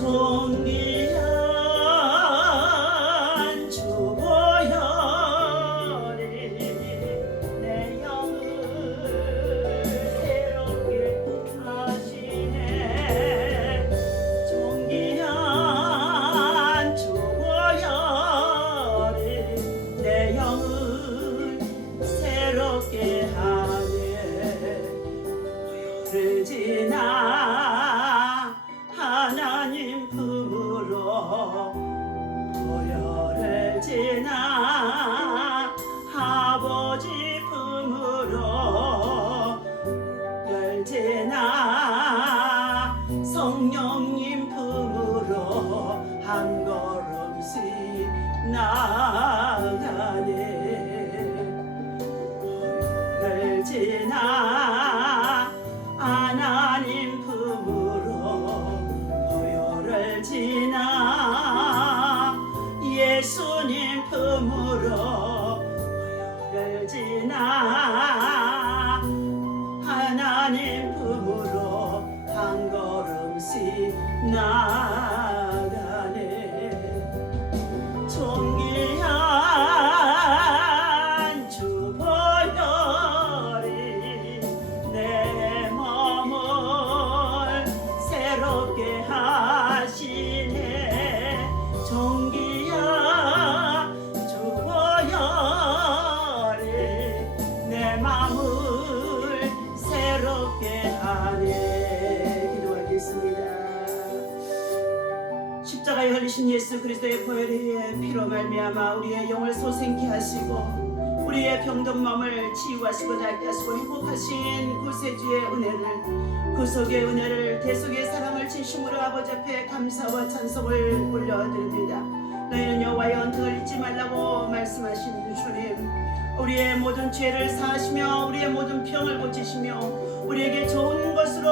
존귀한 주 보혈이 내 영을 새롭게 하시네. 존귀한 주 보혈이 내 영을 새롭게 하네. 보혈을 지나 하나님 품으로, 보혈을 지나 아버지 품으로, 보혈을 지나 성령님 품으로 한 걸음씩 나가네. 보혈을 지나 하나님 품으로, 보혈을 지나 예수님 품으로, 보혈을 지나 하나님 품으로 한 걸음씩 나가네. 존귀한 주 보혈이 내 몸을 새롭게 하시네. 존귀한 주 보혈이 내 마음을 새롭게 하네. 기도하겠습니다. 십자가에 흘리신 예수 그리스도의 보혈의 피로 말미암아 우리의 영을 소생케 하시고 우리의 병든 마음을 치유하시고 낫게 하시고 행복하신 구세주의 은혜를, 구속의 은혜를, 대속의 사랑을 진심으로 아버지 앞에 감사와 찬송을 올려드립니다. 너희는 여호와의 언약을 잊지 말라고 말씀하신 주님, 우리의 모든 죄를 사하시며 우리의 모든 병을 고치시며 우리에게 좋은 것으로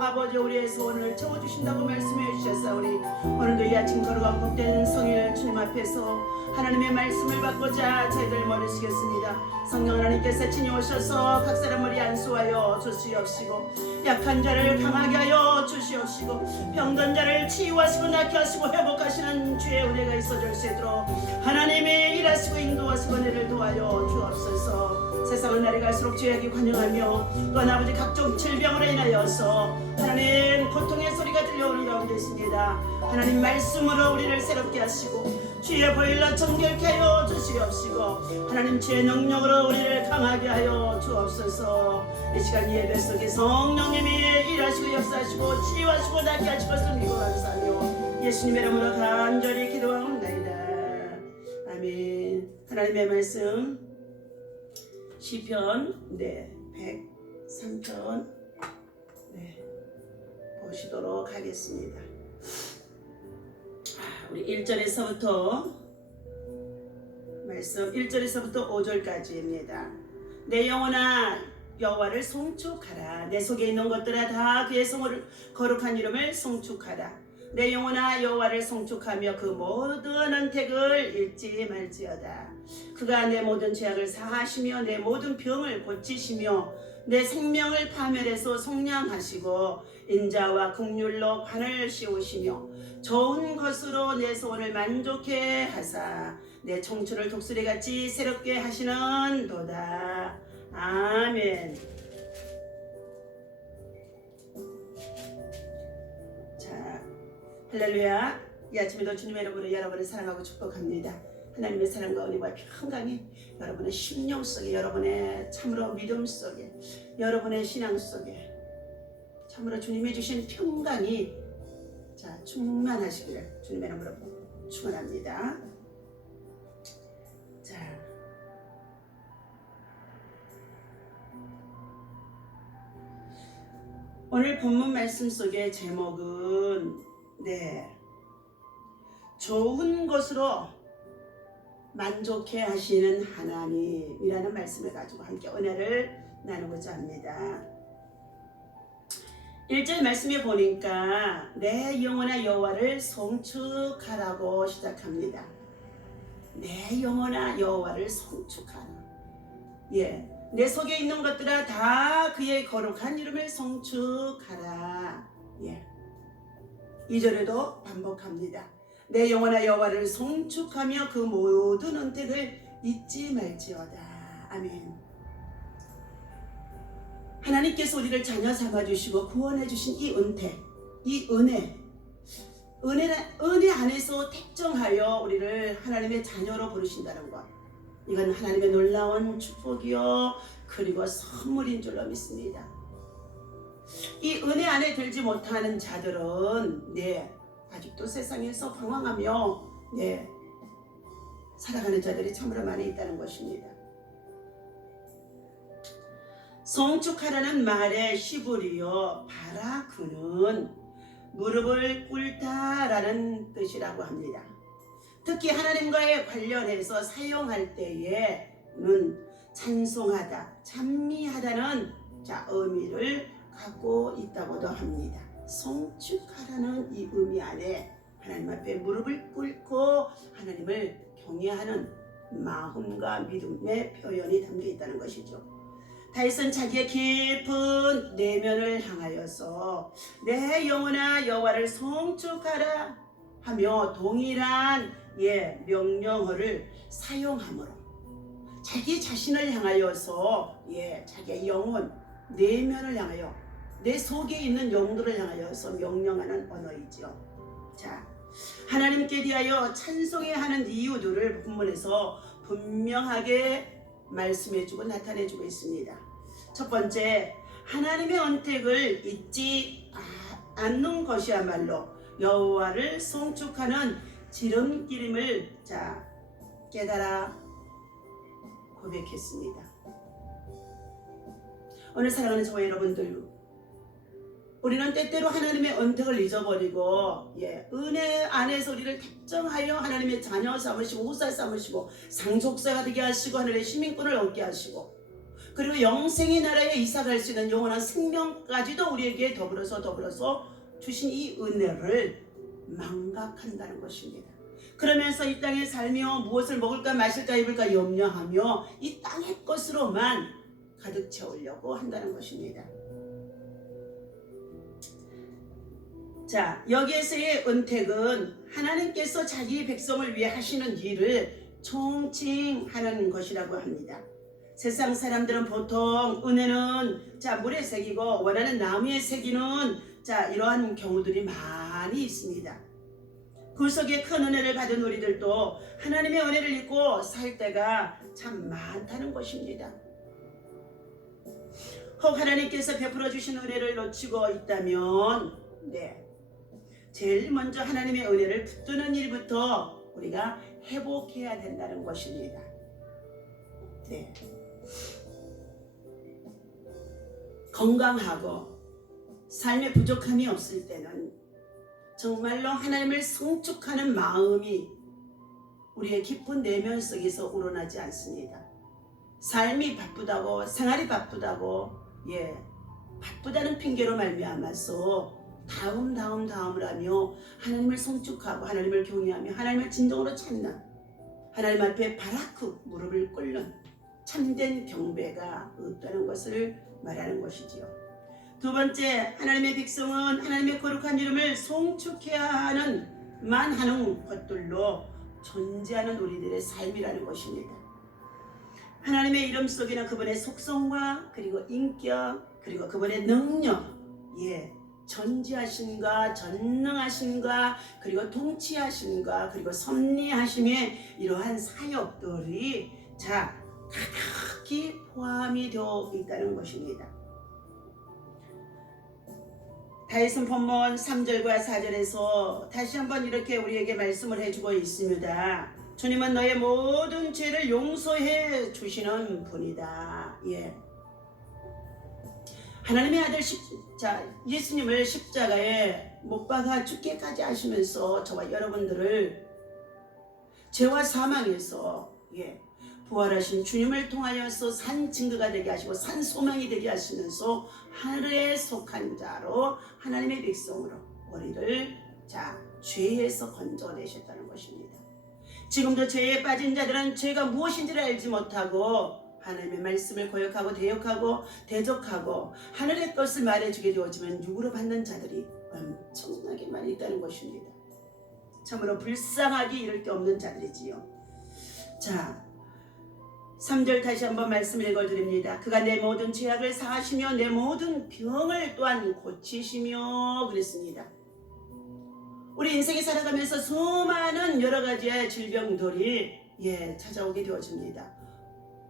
아버지 우리의 소원을 채워주신다고 말씀해 주셨사오니 오늘도 이 아침 거룩한 복된 성일 주님 앞에서 하나님의 말씀을 받고자 저희들 머리시겠습니다. 성령 하나님께서 친히 오셔서 각 사람 머리 안수하여 주시옵시고 약한 자를 강하게 하여 주시옵시고 병든 자를 치유하시고 낫게 하시고 회복하시는 주의 은혜가 있어질 수 있도록 하나님의 일하시고 인도하시고 은혜를 도와여 주옵소서. 세상은 날이 갈수록 죄악이 관영하며 또한 아버지 각종 질병으로 인하여서 하나님 고통의 소리가 들려오는 가운데 있습니다. 하나님 말씀으로 우리를 새롭게 하시고 주의 보혈로 정결케 하여 주시옵시고 하나님 주의 능력으로 우리를 강하게 하여 주옵소서. 이 시간 예배 속에 성령님이 일하시고 역사하시고 치유하시고 낫게 하실 것을 믿고 감사하며 예수님의 이름으로 간절히 기도하옵나이다. 아멘. 하나님의 말씀 시편 103편 보시도록 하겠습니다. 우리 1절에서부터 말씀 1절에서부터 5절까지입니다. 내 영혼아 여호와를 송축하라. 내 속에 있는 것들아 다 그의 성을 거룩한 이름을 송축하라. 내 영혼아 여호와를 송축하며 그 모든 은택을 잊지 말지어다. 그가 내 모든 죄악을 사하시며 내 모든 병을 고치시며 내 생명을 파멸해서 속량하시고 인자와 긍휼로 관을 씌우시며 좋은 것으로 내 소원을 만족해 하사 내 청춘을 독수리같이 새롭게 하시는 도다. 아멘. 자, 할렐루야. 이 아침에도 주님의 이름으로 여러분을 사랑하고 축복합니다. 하나님의 사랑과 은혜와 평강이 여러분의 심령 속에, 여러분의 참으로 믿음 속에, 여러분의 신앙 속에 참으로 주님이 주신 평강이 충만하시기를 주님의 이름으로 축원합니다. 자, 오늘 본문 말씀 속의 제목은 좋은 것으로 만족해 하시는 하나님이라는 말씀을 가지고 함께 은혜를 나누고자 합니다. 1절 말씀에 보니까 내 영혼아 여호와를 송축하라고 시작합니다. 내 영혼아 여호와를 송축하라. 내 속에 있는 것들아 다 그의 거룩한 이름을 송축하라. 2절에도 반복합니다. 내 영혼아 여호와를 송축하며 그 모든 은택을 잊지 말지어다. 아멘. 하나님께서 우리를 자녀 삼아주시고 구원해주신 이 은택, 이 은혜 안에서 택정하여 우리를 하나님의 자녀로 부르신다는 것, 이건 하나님의 놀라운 축복이요 그리고 선물인 줄로 믿습니다. 이 은혜 안에 들지 못하는 자들은 아직도 세상에서 방황하며 살아가는 자들이 참으로 많이 있다는 것입니다. 송축하라는 말의 히브리어 바라크는 무릎을 꿇다라는 뜻이라고 합니다. 특히 하나님과의 관련해서 사용할 때에는 찬송하다, 찬미하다는 의미를 갖고 있다고도 합니다. 송축하라는 이 의미 안에 하나님 앞에 무릎을 꿇고 하나님을 경외하는 마음과 믿음의 표현이 담겨 있다는 것이죠. 다윗은 자기의 깊은 내면을 향하여서 내 영혼아 여호와를 송축하라 하며 동일한 명령어를 사용함으로 자기 자신을 향하여서 자기의 영혼, 내면을 향하여 내 속에 있는 영들을 향하여서 명령하는 언어이죠. 자, 하나님께 대하여 찬송해야 하는 이유들을 본문에서 분명하게 말씀해주고 나타내주고 있습니다. 첫 번째, 하나님의 언택을 잊지 않는 것이야말로 여호와를 송축하는 지름길임을 깨달아 고백했습니다. 오늘 사랑하는 저와 여러분들, 우리는 때때로 하나님의 언택을 잊어버리고 은혜 안에서 우리를 택정하여 하나님의 자녀 삼으시고 후사 삼으시고 상속자가 되게 하시고 하늘의 시민권을 얻게 하시고 그리고 영생의 나라에 이사갈 수 있는 영원한 생명까지도 우리에게 더불어서 주신 이 은혜를 망각한다는 것입니다. 그러면서 이 땅에 살며 무엇을 먹을까 마실까 입을까 염려하며 이 땅의 것으로만 가득 채우려고 한다는 것입니다. 자, 여기에서의 은택은 하나님께서 자기 백성을 위해 하시는 일을 총칭하는 것이라고 합니다. 세상 사람들은 보통 은혜는 물에 새기고 원하는 나무에 새기는 이러한 경우들이 많이 있습니다. 그 속에 큰 은혜를 받은 우리들도 하나님의 은혜를 잊고 살 때가 참 많다는 것입니다. 혹 하나님께서 베풀어 주신 은혜를 놓치고 있다면 제일 먼저 하나님의 은혜를 붙드는 일부터 우리가 회복해야 된다는 것입니다. 건강하고 삶에 부족함이 없을 때는 정말로 하나님을 송축하는 마음이 우리의 깊은 내면 속에서 우러나지 않습니다. 삶이 바쁘다고, 생활이 바쁘다고, 바쁘다는 핑계로 말미암아서 다음을 하며 하나님을 송축하고 하나님을 경외하며 하나님을 진정으로 찾는, 하나님 앞에 바라크 무릎을 꿇는 참된 경배가 없다는 것을 말하는 것이지요. 두 번째, 하나님의 백성은 하나님의 거룩한 이름을 송축해야 하는 것들로 존재하는 우리들의 삶이라는 것입니다. 하나님의 이름 속에는 그분의 속성과 그리고 인격 그리고 그분의 능력, 전지하심과 전능하심과 그리고 통치하심과 그리고 섭리하심의 이러한 사역들이 가득히 포함이 되어 있다는 것입니다. 다윗은 본문 3절과 4절에서 다시 한번 이렇게 우리에게 말씀을 해주고 있습니다. 주님은 너의 모든 죄를 용서해 주시는 분이다. 하나님의 아들 예수님을 십자가에 못 박아 죽게까지 하시면서 저와 여러분들을 죄와 사망에서 부활하신 주님을 통하여서 산 증거가 되게 하시고 산 소망이 되게 하시면서 하늘에 속한 자로 하나님의 백성으로 우리를 죄에서 건져내셨다는 것입니다. 지금도 죄에 빠진 자들은 죄가 무엇인지를 알지 못하고 하나님의 말씀을 거역하고 대역하고 대적하고 하늘의 것을 말해주게 되어지면 육으로 받는 자들이 엄청나게 많이 있다는 것입니다. 참으로 불쌍하기 이를 게 없는 자들이지요. 자, 3절 다시 한번 말씀을 읽어드립니다. 그가 내 모든 죄악을 사하시며 내 모든 병을 또한 고치시며 그랬습니다. 우리 인생에 살아가면서 수많은 여러 가지의 질병들이 찾아오게 되어집니다.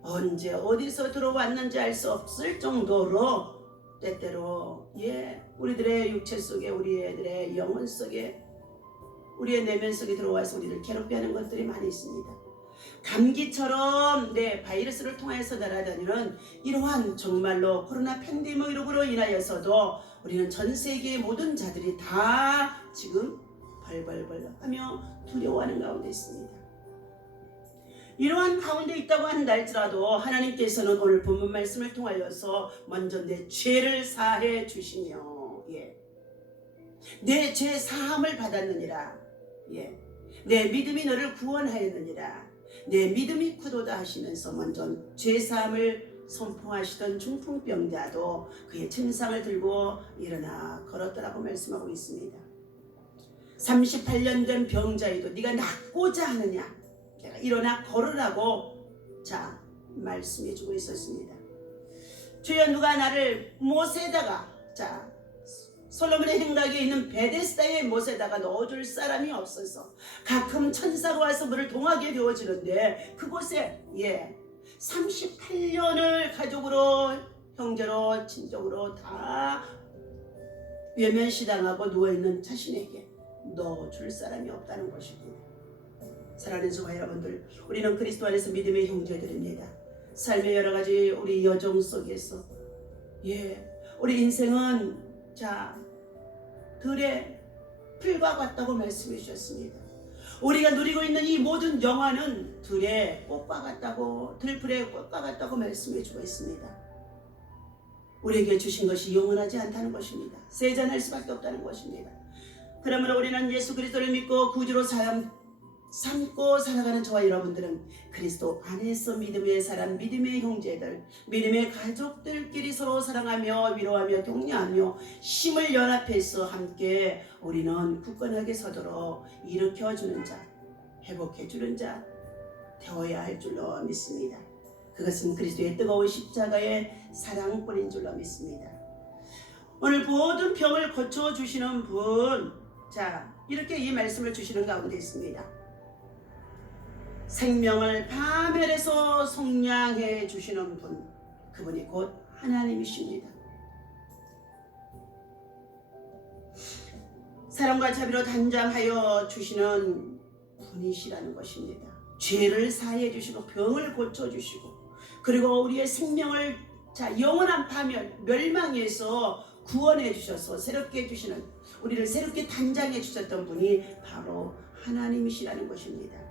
언제 어디서 들어왔는지 알 수 없을 정도로 때때로 우리들의 육체 속에, 우리들의 영혼 속에, 우리의 내면 속에 들어와서 우리를 괴롭게 하는 것들이 많이 있습니다. 감기처럼 바이러스를 통해서 날아다니는 이러한 정말로 코로나 팬데믹으로 인하여서도 우리는 전 세계의 모든 자들이 다 지금 벌벌벌 하며 두려워하는 가운데 있습니다. 이러한 가운데 있다고 한다 할지라도 하나님께서는 오늘 본문 말씀을 통하여서 먼저 내 죄를 사해 주시며 내 죄 사함을 받았느니라. 내 믿음이 너를 구원하였느니라. 내 믿음이 크도다 하시면서 먼저 죄 사함을 선포하시던 중풍병자도 그의 침상을 들고 일어나 걸었더라고 말씀하고 있습니다. 38년 된 병자에도 네가 낫고자 하느냐, 내가 일어나 걸으라고 말씀해주고 있었습니다. 주여, 누가 나를 못에다가 솔로몬의 행각에 있는 베데스다의 못에다가 넣어줄 사람이 없어서 가끔 천사가 와서 물을 동하게 되어지는데 그곳에 38년을 가족으로, 형제로, 친족으로 다 외면시당하고 누워있는 자신에게 넣어줄 사람이 없다는 것입니다. 사랑하는 성도 여러분들, 우리는 그리스도 안에서 믿음의 형제들입니다. 삶의 여러 가지 우리 여정 속에서 우리 인생은 들의 풀과 같다고 말씀해 주셨습니다. 우리가 누리고 있는 이 모든 영화는 들의 꽃과 같다고, 들풀의 꽃과 같다고 말씀해 주고 있습니다. 우리에게 주신 것이 영원하지 않다는 것입니다. 세잔할 수밖에 없다는 것입니다. 그러므로 우리는 예수 그리스도를 믿고 구주로 삼고 살아가는 저와 여러분들은 그리스도 안에서 믿음의 사람, 믿음의 형제들, 믿음의 가족들끼리 서로 사랑하며 위로하며 격려하며 힘을 연합해서 함께 우리는 굳건하게 서도록 일으켜주는 자, 회복해주는 자 되어야 할 줄로 믿습니다. 그것은 그리스도의 뜨거운 십자가의 사랑뿐인 줄로 믿습니다. 오늘 모든 병을 고쳐주시는 분, 이렇게 이 말씀을 주시는 가운데 있습니다. 생명을 파멸해서 속량해 주시는 분, 그분이 곧 하나님이십니다. 사랑과 자비로 단장하여 주시는 분이시라는 것입니다. 죄를 사해 주시고 병을 고쳐 주시고, 그리고 우리의 생명을 영원한 파멸, 멸망에서 구원해 주셔서 새롭게 해주시는, 우리를 새롭게 단장해 주셨던 분이 바로 하나님이시라는 것입니다.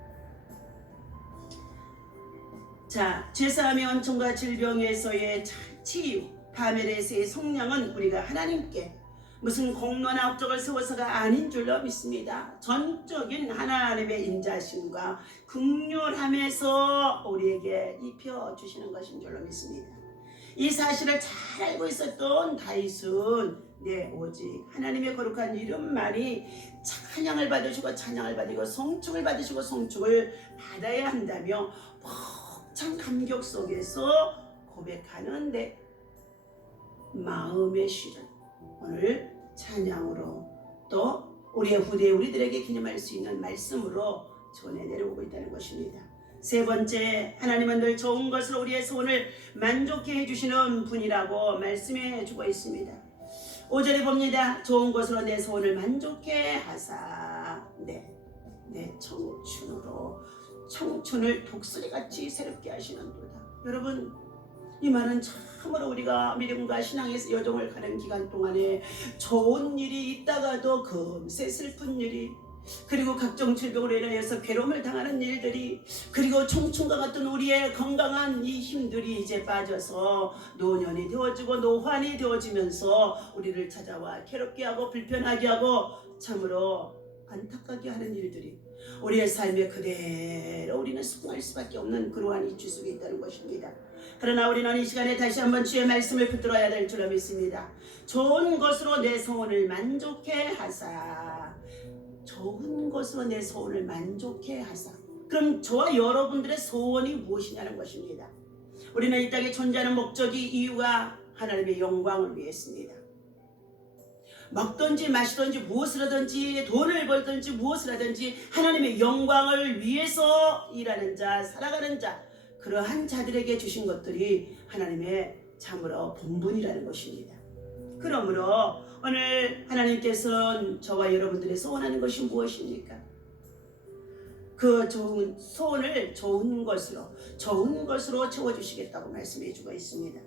죄사함의 원천과 질병에서의 치유, 파멸에서의 속량은 우리가 하나님께 무슨 공로나 업적을 세워서가 아닌 줄로 믿습니다. 전적인 하나님의 인자심과 긍휼함에서 우리에게 입혀주시는 것인 줄로 믿습니다. 이 사실을 잘 알고 있었던 다윗은 오직 하나님의 거룩한 이름만이 찬양을 받으시고 찬양을 받으시고 성축을 받으시고 성축을 받아야 한다며 참 감격 속에서 고백하는 데 마음의 시를 오늘 찬양으로 또 우리의 후대에 우리들에게 기념할 수 있는 말씀으로 전해 내려오고 있다는 것입니다. 세 번째, 하나님은 늘 좋은 것으로 우리의 소원을 만족해 해주시는 분이라고 말씀해 주고 있습니다. 5절에 봅니다. 좋은 것으로 내 소원을 만족해 하사 내 청춘을 독수리같이 새롭게 하시는도다. 여러분, 이 말은 참으로 우리가 믿음과 신앙에서 여정을 가는 기간 동안에 좋은 일이 있다가도 금세 슬픈 일이, 그리고 각종 질병으로 인하여서 괴로움을 당하는 일들이, 그리고 청춘과 같은 우리의 건강한 이 힘들이 이제 빠져서 노년이 되어지고 노환이 되어지면서 우리를 찾아와 괴롭게 하고 불편하게 하고 참으로 안타깝게 하는 일들이 우리의 삶에 그대로 우리는 순응할 수밖에 없는 그러한 이치 속에 있다는 것입니다. 그러나 우리는 이 시간에 다시 한번 주의 말씀을 붙들어야 될 줄로 믿습니다. 좋은 것으로 내 소원을 만족해 하사, 좋은 것으로 내 소원을 만족해 하사. 그럼 저와 여러분들의 소원이 무엇이냐는 것입니다. 우리는 이 땅에 존재하는 목적이, 이유가 하나님의 영광을 위해서입니다. 먹든지 마시든지 무엇을 하든지 돈을 벌든지 무엇을 하든지 하나님의 영광을 위해서 일하는 자, 살아가는 자, 그러한 자들에게 주신 것들이 하나님의 참으로 본분이라는 것입니다. 그러므로 오늘 하나님께서는 저와 여러분들의 소원하는 것이 무엇입니까? 그 좋은 소원을 좋은 것으로 채워주시겠다고 말씀해 주고 있습니다.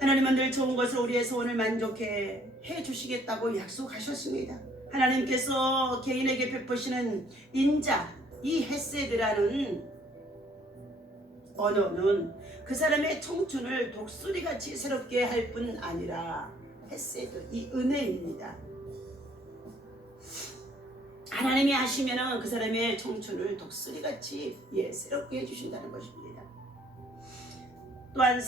하나님은 늘 좋은 것으로 우리의 소원을 만족해 해주시겠다고 약속하셨습니다. 하나님께서 개인에게 베푸시는 인자, 이 헤세드라는 언어는 그 사람의 청춘을 독수리같이 새롭게 할 뿐 아니라 헤세드, 이 은혜입니다. 하나님이 하시면 그 사람의 청춘을 독수리같이 새롭게 해주신다는 것입니다. 또한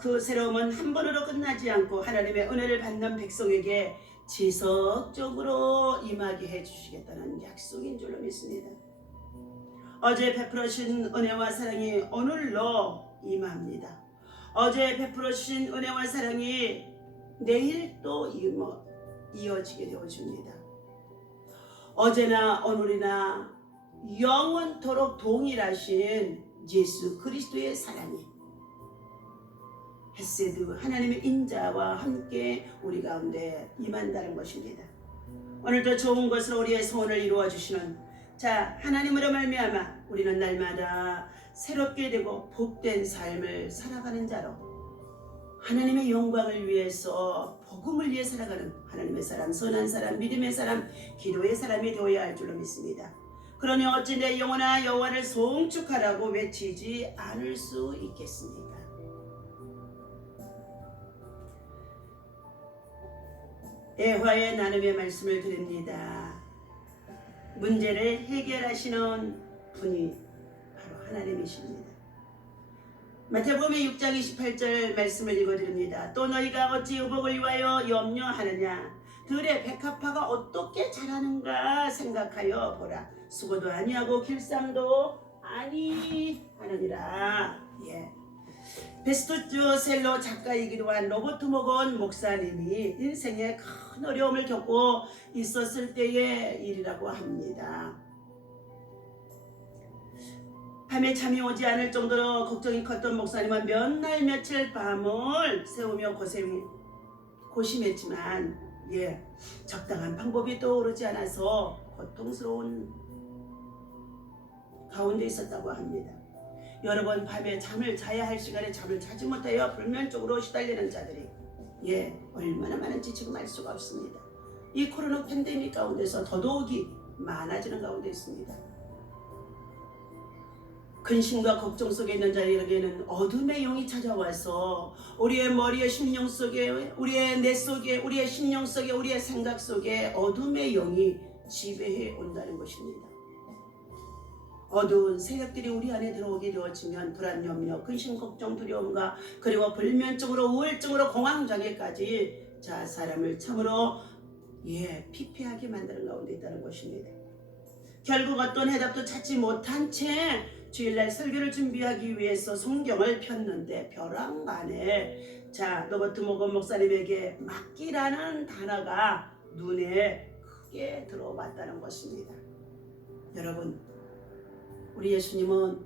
그 새로움은 한 번으로 끝나지 않고 하나님의 은혜를 받는 백성에게 지속적으로 임하게 해주시겠다는 약속인 줄로 믿습니다. 어제 베풀어주신 은혜와 사랑이 오늘로 임합니다. 어제 베풀어주신 은혜와 사랑이 내일 또 이어지게 되어줍니다. 어제나 오늘이나 영원토록 동일하신 예수 그리스도의 사랑이, 헤세드, 하나님의 인자와 함께 우리 가운데 임한다는 것입니다. 오늘도 좋은 것으로 우리의 소원을 이루어 주시는 하나님으로 말미암아 우리는 날마다 새롭게 되고 복된 삶을 살아가는 자로 하나님의 영광을 위해서, 복음을 위해 살아가는 하나님의 사람, 선한 사람, 믿음의 사람, 기도의 사람이 되어야 할 줄로 믿습니다. 그러니 어찌 내 영혼아 여호와를 송축하라고 외치지 않을 수 있겠습니까? 애화의 나눔의 말씀을 드립니다. 문제를 해결하시는 분이 바로 하나님이십니다. 마태복음 6장 28절 말씀을 읽어드립니다. 또 너희가 어찌 의복을 위하여 염려하느냐? 들의 백합화가 어떻게 자라는가 생각하여 보라. 수고도 아니하고 길쌈도 아니하느니라. 베스트셀러 작가이기도 한 로버트 모건 목사님이 인생에 큰 어려움을 겪고 있었을 때의 일이라고 합니다. 밤에 잠이 오지 않을 정도로 걱정이 컸던 목사님은 몇 날 며칠 밤을 새우며 고심했지만 적당한 방법이 떠오르지 않아서 고통스러운 가운데 있었다고 합니다. 여러분, 밤에 잠을 자야 할 시간에 잠을 자지 못하여 불면증으로 시달리는 자들이 얼마나 많은지 지금 알 수가 없습니다. 이 코로나 팬데믹 가운데서 더더욱이 많아지는 가운데 있습니다. 근심과 걱정 속에 있는 자들에게는 어둠의 영이 찾아와서 우리의 머리의 심령 속에, 우리의 뇌 속에, 우리의 심령 속에, 우리의 생각 속에 어둠의 영이 지배해 온다는 것입니다. 어두운 세력들이 우리 안에 들어오게 되어지면 불안, 염려, 근심, 걱정, 두려움과 그리고 불면증으로, 우울증으로, 공황장애까지 사람을 참으로 피폐하게 만드는 가운데 있다는 것입니다. 결국 어떤 해답도 찾지 못한 채 주일날 설교를 준비하기 위해서 성경을 폈는데 벼랑간에 로버트 모건 목사님에게 맡기라는 단어가 눈에 크게 들어왔다는 것입니다. 여러분, 우리 예수님은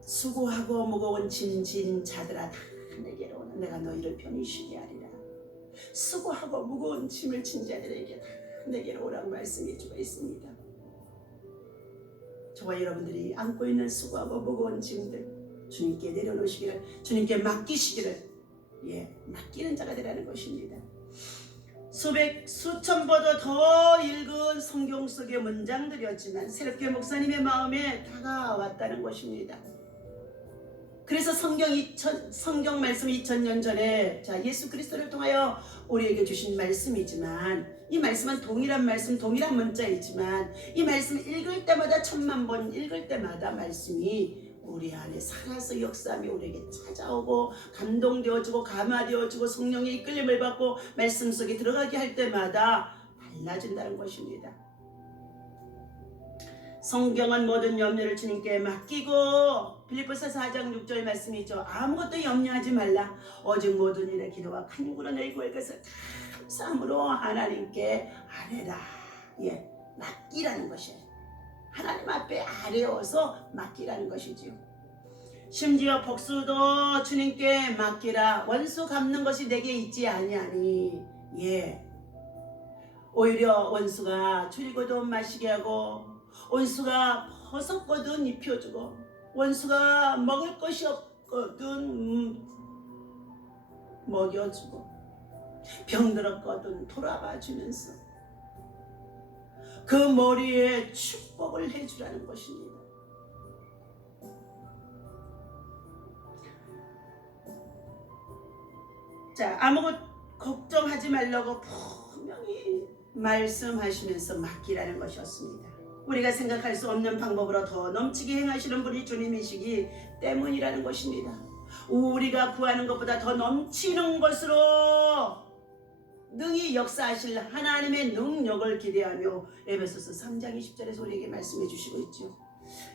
수고하고 무거운 짐 진 자들아 다 내게로 오라. 내가 너희를 편히 쉬게 하리라. 수고하고 무거운 짐을 진 자들에게 다 내게로 오라고 말씀해 주고 있습니다. 저와 여러분들이 안고 있는 수고하고 무거운 짐들 주님께 내려놓으시기를, 주님께 맡기시기를 맡기는 자가 되라는 것입니다. 수천 번도 더 읽은 성경 속의 문장들이었지만 새롭게 목사님의 마음에 다가왔다는 것입니다. 그래서 성경 말씀 2000년 전에 예수 그리스도를 통하여 우리에게 주신 말씀이지만, 이 말씀은 동일한 말씀, 동일한 문자이지만 이 말씀 읽을 때마다 1000만 번 읽을 때마다 말씀이 우리 안에 살아서 역사하며 우리에게 찾아오고 감동되어지고 감화되어지고 성령의 이끌림을 받고 말씀 속에 들어가게 할 때마다 달라진다는 것입니다. 성경은 모든 염려를 주님께 맡기고, 빌립보서 4장 6절 말씀이죠. 아무것도 염려하지 말라. 오직 모든 일에 기도와 간구로 너희 구할 것을 감사함으로 하나님께 아뢰라. 맡기라는 것이에요. 하나님 앞에 아뢰어서 맡기라는 것이지요. 심지어 복수도 주님께 맡기라. 원수 갚는 것이 내게 있지 아니하니. 오히려 원수가 줄이거든 마시게 하고, 원수가 벗었거든 입혀주고, 원수가 먹을 것이 없거든 먹여주고, 병들었거든 돌아봐 주면서 그 머리에 축복을 해주라는 것입니다. 아무것도 걱정하지 말라고 분명히 말씀하시면서 맡기라는 것이었습니다. 우리가 생각할 수 없는 방법으로 더 넘치게 행하시는 분이 주님이시기 때문이라는 것입니다. 우리가 구하는 것보다 더 넘치는 것으로 능히 역사하실 하나님의 능력을 기대하며 에베소서 3장 20절에서 우리에게 말씀해 주시고 있죠.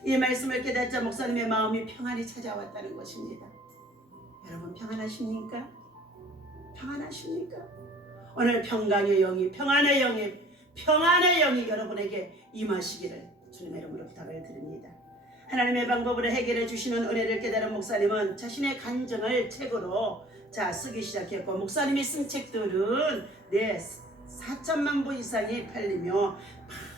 이 말씀을 깨닫자 목사님의 마음이 평안히 찾아왔다는 것입니다. 여러분 평안하십니까? 평안하십니까? 오늘 평강의 영이, 평안의 영이 여러분에게 임하시기를 주님의 이름으로 부탁을 드립니다. 하나님의 방법으로 해결해 주시는 은혜를 깨달은 목사님은 자신의 간증을 책으로 쓰기 시작했고, 목사님이 쓴 책들은 4천만 부 이상이 팔리며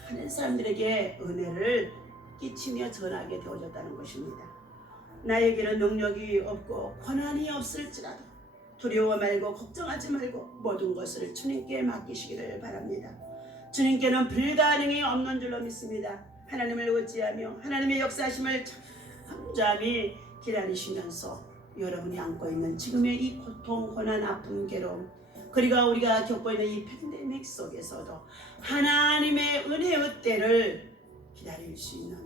많은 사람들에게 은혜를 끼치며 전하게 되어졌다는 것입니다. 나에게는 능력이 없고 권한이 없을지라도 두려워 말고 걱정하지 말고 모든 것을 주님께 맡기시기를 바랍니다. 주님께는 불가능이 없는 줄로 믿습니다. 하나님을 의지하며 하나님의 역사하심을 잠잠히 기다리시면서 여러분이 안고 있는 지금의 이 고통, 고난, 아픔, 괴로움, 그리고 우리가 겪고 있는 이 팬데믹 속에서도 하나님의 은혜의 때를 기다릴 수 있는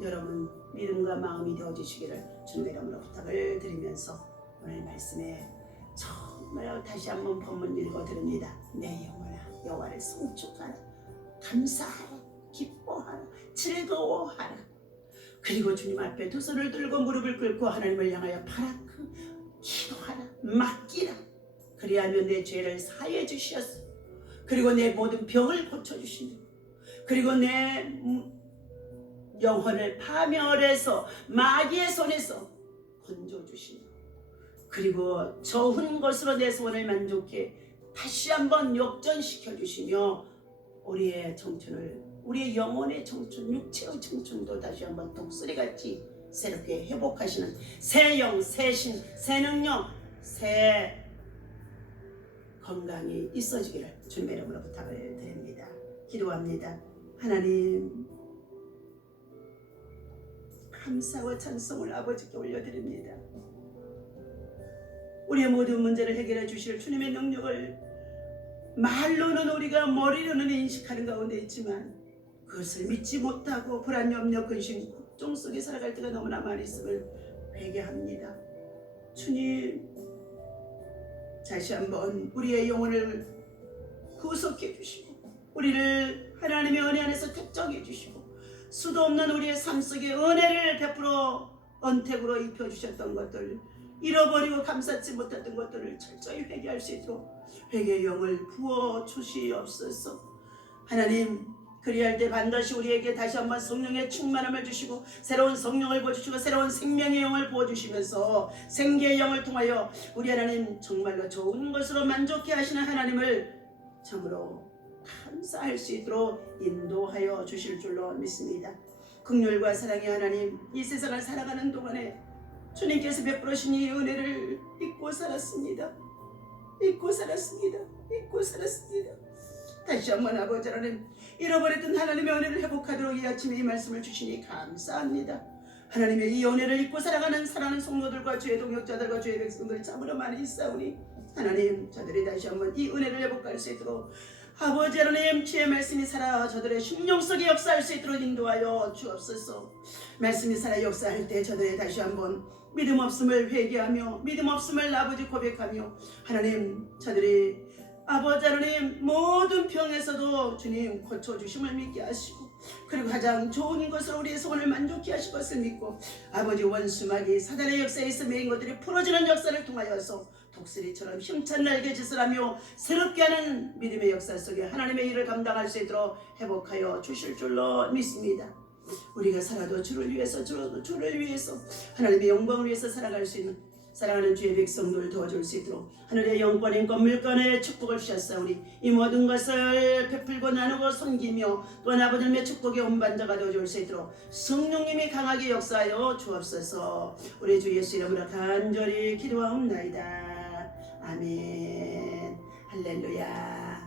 여러분 믿음과 마음이 되어주시기를 주님의 이름으로 부탁을 드리면서 오늘 말씀에 정말 다시 한번 본문 읽어드립니다. 내 영혼아 여호와를 송축하라. 감사하라. 기뻐하라. 즐거워하라. 그리고 주님 앞에 두 손을 들고 무릎을 꿇고 하나님을 향하여 바라크 기도하라. 맡기라. 그리하면 내 죄를 사해 주시었어. 그리고 내 모든 병을 고쳐주시며, 그리고 내 영혼을 파멸해서 마귀의 손에서 건져주시며, 그리고 적은 것으로 내 소원을 만족해 다시 한번 역전시켜 주시며, 우리의 청춘을, 우리의 영혼의 청춘, 육체의 청춘도 다시 한번 독수리같이 새롭게 회복하시는 새 영, 새 신, 새 능력, 새 건강이 있어지기를 주님의 이름으로 부탁을 드립니다. 기도합니다. 하나님, 감사와 찬송을 아버지께 올려드립니다. 우리의 모든 문제를 해결해 주실 주님의 능력을 말로는 우리가 머리로는 인식하는 가운데 있지만 그것을 믿지 못하고 불안, 염려, 근심, 걱정 속에 살아갈 때가 너무나 많이 있음을 회개합니다. 주님, 다시 한번 우리의 영혼을 구속해 주시고 우리를 하나님의 은혜 안에서 특정해 주시고 수도 없는 우리의 삶 속에 은혜를 베풀어 언택으로 입혀주셨던 것들, 잃어버리고 감싸지 못했던 것들을 철저히 회개할 수 있도록 회개의 영을 부어 주시옵소서. 하나님, 그리할 때 반드시 우리에게 다시 한번 성령의 충만함을 주시고 새로운 성령을 부어주시고 새로운 생명의 영을 부어주시면서 생기의 영을 통하여 우리 하나님 정말로 좋은 것으로 만족해 하시는 하나님을 참으로 감사할 수 있도록 인도하여 주실 줄로 믿습니다. 긍휼과 사랑의 하나님, 이 세상을 살아가는 동안에 주님께서 베풀으신 이 은혜를 잊고 살았습니다. 다시 한번 아버지 하나님, 잃어버렸던 하나님의 은혜를 회복하도록 이 아침에 이 말씀을 주시니 감사합니다. 하나님의 이 은혜를 잊고 살아가는 사랑하는 성도들과 주의 동역자들과 주의 백성들 참으로 많이 있사오니 하나님 저들이 다시 한번 이 은혜를 회복할 수 있도록 아버지 하나님 주의 말씀이 살아 저들의 심령 속에 역사할 수 있도록 인도하여 주옵소서. 말씀이 살아 역사할 때 저들의 다시 한번 믿음 없음을 회개하며 믿음 없음을 아버지 고백하며 하나님 저들이 아버지 하나님 모든 병에서도 주님 고쳐주심을 믿게 하시고 그리고 가장 좋은 것으로 우리의 소원을 만족케 하실 것을 믿고 아버지 원수마귀 사단의 역사에서 매인 것들이 풀어지는 역사를 통하여서 독수리처럼 힘찬 날개짓을 하며 새롭게 하는 믿음의 역사 속에 하나님의 일을 감당할 수 있도록 회복하여 주실 줄로 믿습니다. 우리가 살아도 주를 위해서 하나님의 영광을 위해서 살아갈 수 있는 사랑하는 주의 백성들 도와줄 수 있도록 하늘의 영권 인권 물권의 축복을 주셨사오니 이 모든 것을 베풀고 나누고 섬기며 또한 아버지님의 축복의 온반자가 되어줄 수 있도록 성령님이 강하게 역사하여 주옵소서. 우리 주 예수 이름으로 간절히 기도하옵나이다. 아멘. 할렐루야.